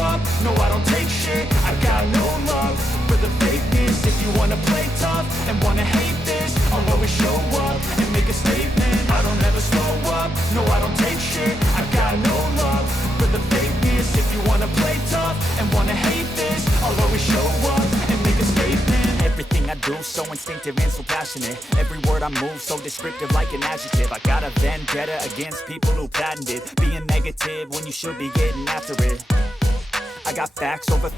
up, no I don't take shit. I got no love for the fakeness. If you wanna play tough and wanna hate this, I'll always show up and make a statement. I don't ever slow up, no I don't take shit. I got no love for the fakeness. If you wanna play tough and wanna hate this, I'll always show up and make a statement. Everything I do so instinctive and so passionate. Every word I move so descriptive like an adjective. I got a vendetta against people who patented being negative when you should be getting after it. I got facts over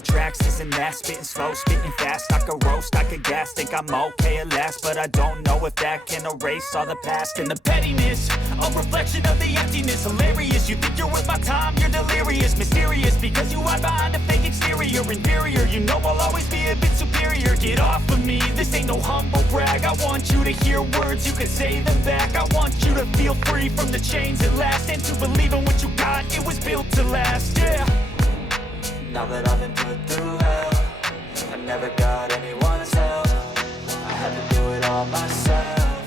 tracks, this and that. Spitting slow, spitting fast. I could roast, I could gas. Think I'm okay at last, but I don't know if that can erase all the past. And the pettiness, a reflection of the emptiness. Hilarious, you think you're worth my time, you're delirious. Mysterious, because you hide behind a fake exterior. Inferior, you know I'll always be a bit superior. Get off of me, this ain't no humble brag. I want you to hear words, you can say them back. I want you to feel free from the chains at last, and to believe in what you got, it was built to last, yeah. Now that I've been put through hell, I never got anyone's help. I had to do it all myself.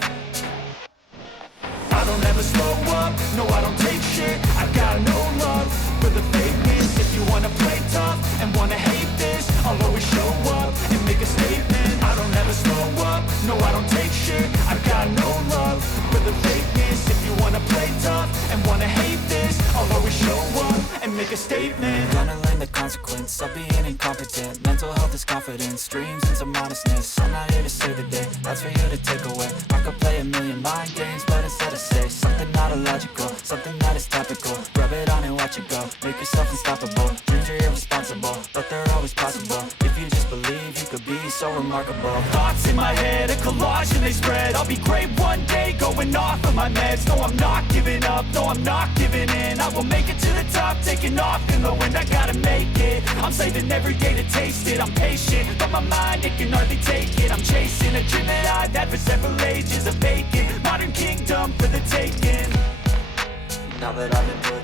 I don't ever slow up, no I don't take shit. I got no love for the fakeness. If you wanna play tough and wanna hate this, I'll always show up and make a statement. I don't ever slow up, no I don't take shit. I got no love for the fakeness. If you wanna play tough and wanna hate this, I'll always show up and make a statement. Gonna learn the consequence of being incompetent. Mental health is confidence, dreams and some honestness. I'm not here to save the day, that's for you to take away. I could play a million mind games, but instead I say something not illogical, something that is topical. Rub it on and watch it go, make yourself unstoppable. Dreams are irresponsible, but they're always possible. If you just believe, you could be so remarkable. Thoughts in my head, a collage and they spread. I'll be great one day, going off of my meds. No, I'm not giving up, no, I'm not giving in. I will make it to the top, taking off in the wind. I gotta make it, I'm saving every day to taste it. I'm patient, but my mind, it can hardly take it. I'm chasing a dream that I've had for several ages. A vacant, modern kingdom for the taking. Now that I've been put